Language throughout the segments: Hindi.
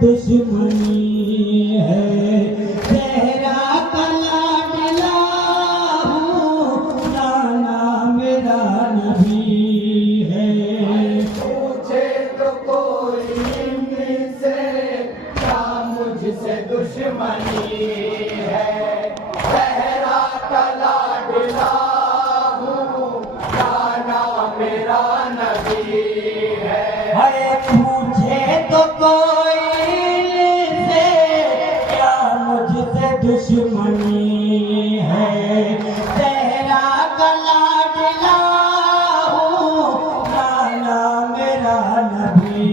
दुश्मनी है। सहरा का लाडला हूँ, नाना मेरा नबी है। पूछे तो कोई इनसे क्या मुझसे दुश्मनी है। सहरा का लाडला हूँ, नाना मेरा नबी है। अरे पूछे तो कोई से क्या मुझसे दुश्मनी है। सहरा का लाडला हूँ, नाना मेरा नबी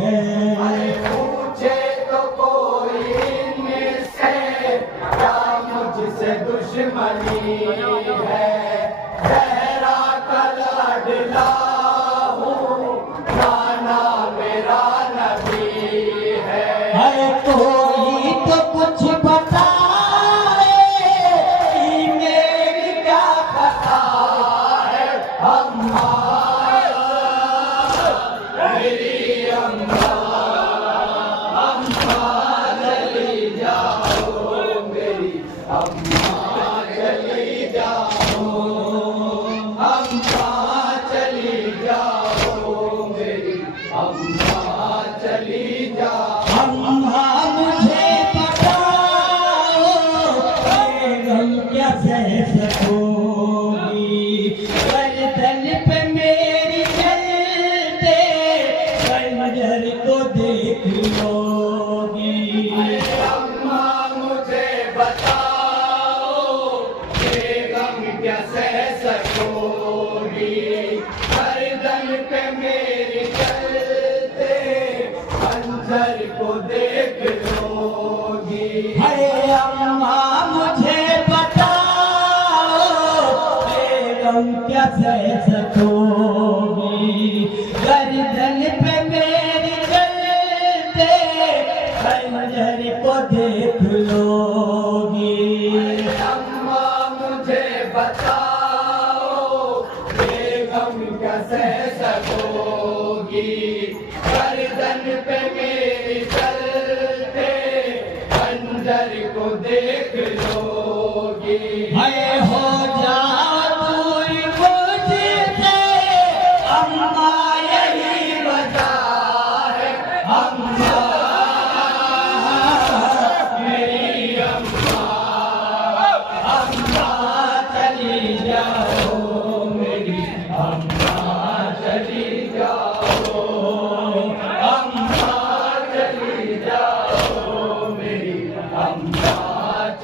है। पूछे तो कोई इनसे क्या मुझसे दुश्मनी है। सहरा का लाडला हूँ, नाना मेरा नबी है। अरे कोई तो कुछ बताए, मेरी क्या खता है। अम्मा मेरी अम्मा, अम्मा चली जाओ मेरी अम्मा चली जाओ। अम्मा चली जाओ मेरी अम्मा चली जाओ। अम्मा मुझे बताओ, ये गम क्या सह सकोगी। गर्दन पे मेरी चलते खंजर को देख लोगी। अम्मा मुझे बताओ, ये गम क्या सह सकोगी। गर्दन पे मेरी चलते खंजर को देख लोगी। अरे अम्मा मुझे बताओ, ये गम क्या सह सकोगी। गर्दन पे मेरी चलते खंजर को देख लोगी। अम्मा मुझे बताओ, ये गम क्या सह सकोगी। गर्दन पे मेरी चलते खंजर को देख लोगी। हाय हो जाओ दूर मुझसे, अम्मा यही वजह है। अम्मा मेरी अम्मा, अम्मा चली जाओ मेरी अम्मा चली जाओ। अम्मा चली जाओ मेरी अम्मा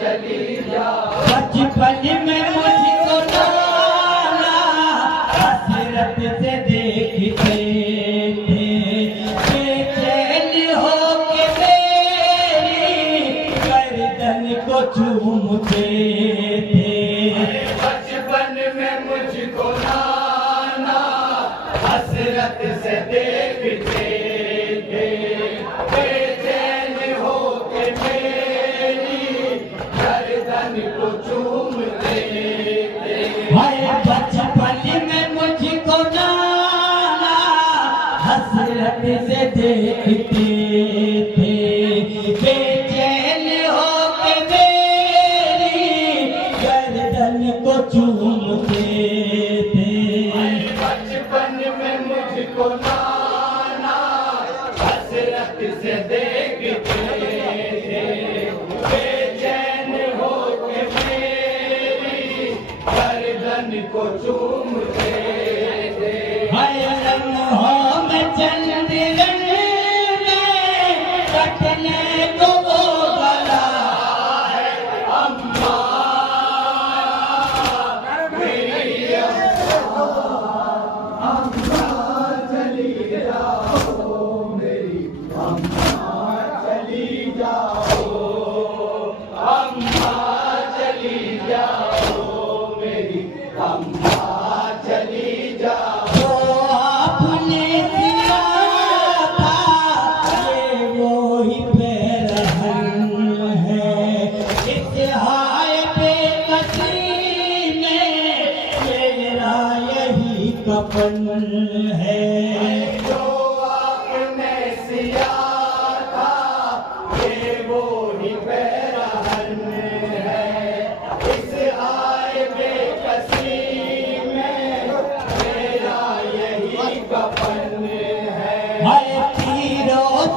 चली जाओ। बचपन में मुझको नाना हसरत से देखते थे, बेचैन होके मेरी गर्दन को चूमते थे। बचपन में मुझको नाना हसरत से देखते थे, बेचैन होके मेरी गर्दन को चूमते थे। हाय बचपन में मुझको नाना हसरत से देखते थे, बेचैन होके मेरी गर्दन को चूमते थे। बचपन में मुझको नाना हसरत से देखते थे, बेचैन होके मेरी गर्दन को चूमते थे। हाय लम्हों में चंद रंग में कटने को वो गला है। अम्मा मेरी अम्मा चली जाओ मेरी अम्मा चली जाओ। अम्मा चली जाओ मेरी अम्मा चली जाओ। जो आपने दिया था, ये वो ही पैरहन है। इस हाय बेकसी में मेरा यही कफन है। जो आपने सिया था,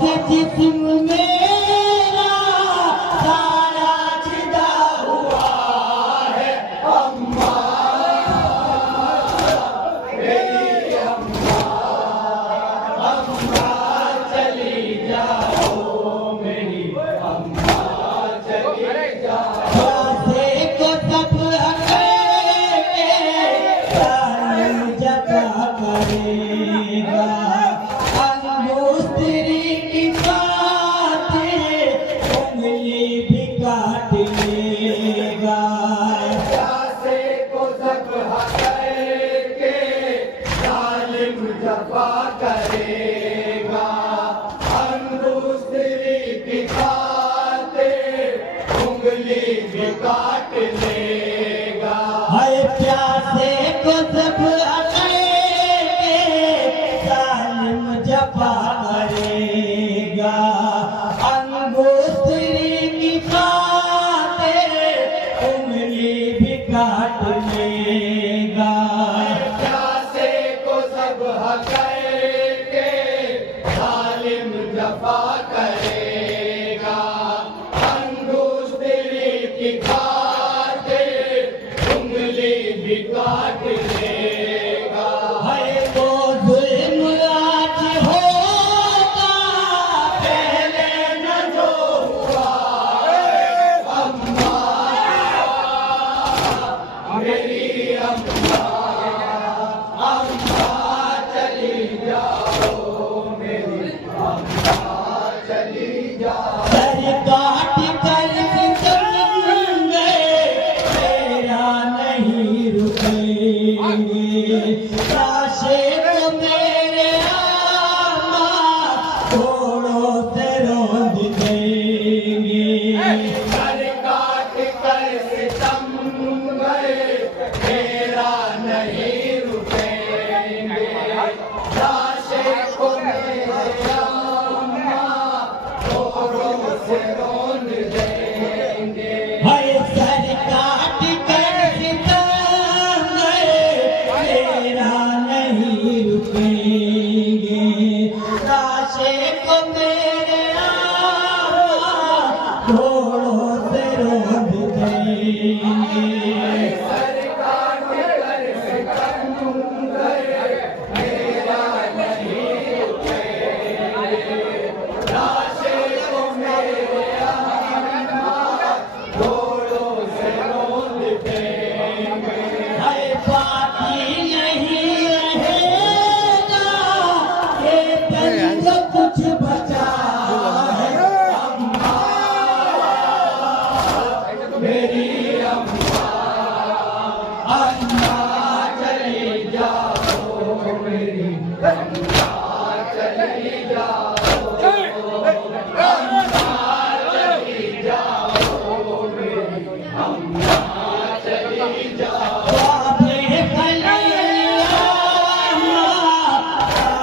से जिस्म मेरा सारा जुदा हुआ है अम्मा मेरी अम्मा अम्मा चली जाओ मेरी अम्मा चली जाओ प्यासे को सब अकेले सारी जगह करेगा अंगूठी की खातिर उंगली भी काट लेगा प्यासे को सब हटाएंगे जालिम जफा करेगा अंगूठी की खातिर उंगली भी काट लेगा हाय प्यासे को सब अकेले जालिम जफा करेगा अंगूठी की खातिर उंगली भी काट लेगा प्यासे को सब हटाएंगे जालिम जफा करेगा अंगूठी की खातिर उंगली भी काट लेगा हाय वो जुल्म आज होगा पहले न जो हुआ अम्मा मेरी अम्मा अम्मा चली जाओ मेरी अम्मा चली जाओ सर काट कर सितमगरे तेरा नहीं रुकेंगे लाशे को मेरे आमा घोड़ों से रोंद देंगे सर काट कर सितम गए मेरा नहीं रुकेंगे लाशे को मेरे अम्मा घोड़ों से रोंद देंगे हाय सर काट कर सितमगरे तेरा नहीं रुकेंगे लाशे को मेरे आमा घोड़ों से रोंद देंगे सर काट कर सितम गए मेरा नहीं रुकेंगे लाशे को मेरे अम्मा घोड़ों से रोंद देंगे हाय बाकी नहीं रहेगा ये तन जो कुछ बचा है मेरी अम्मा अम्मा चली जाओ मेरी अम्मा चली जाओ अम्मा चली जाओ मेरी अम्मा चली जाओ बाबे खलिया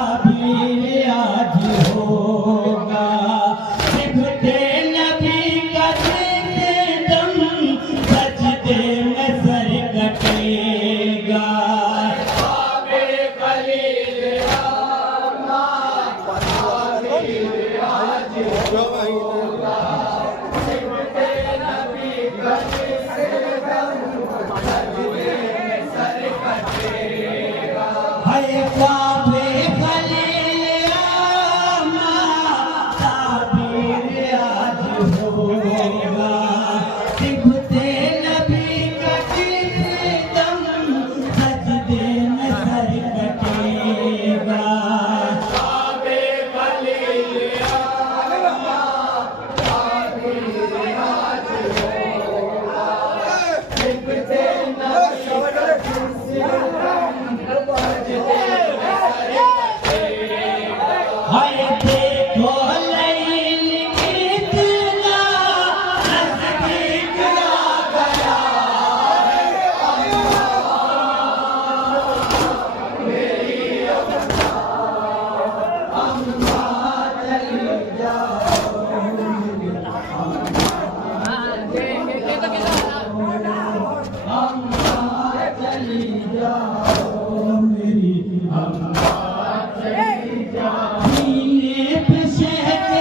अभी आज होगा सिमटे नबी का दम सजदे में सर कटेगा बाबे खलील अम्मा खलील आज होगा सिमटे नबी का सर कटेगा हाय बाबे खलिया ताबीर आज होगा सिमटे नबी का दम सजदे में सर कटेगा बाबे खलील अम्मा खलील आज होगा सिमटे नबी का हाय देखो लैल कितना नजदीक आ गया सीने पे शहद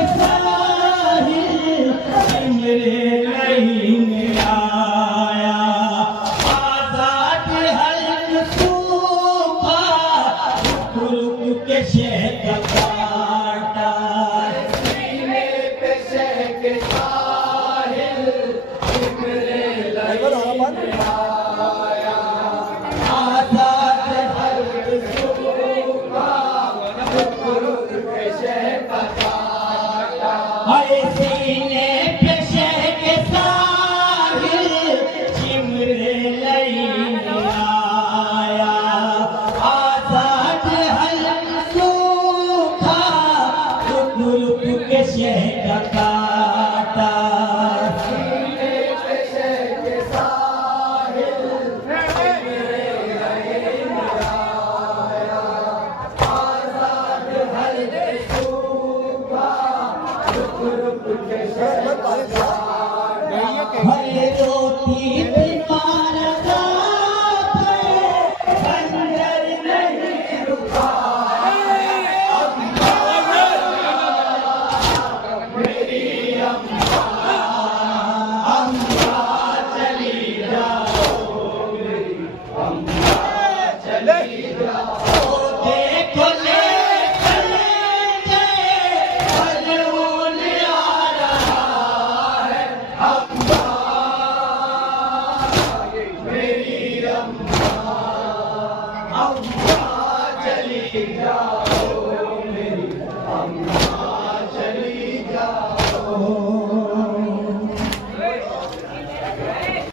आजाद हर हर सीने पे शह के साहिल चिमरे आया आजाद हर सूखा रुक रुक के शह का काटा हर रोटी तुम्हारा साथ है खंजर नहीं रुका अम्मा चली जाओ देखो ले चलेंगे बलून आ रहा है अम्मा मेरी अम्मा अम्मा चली जाओ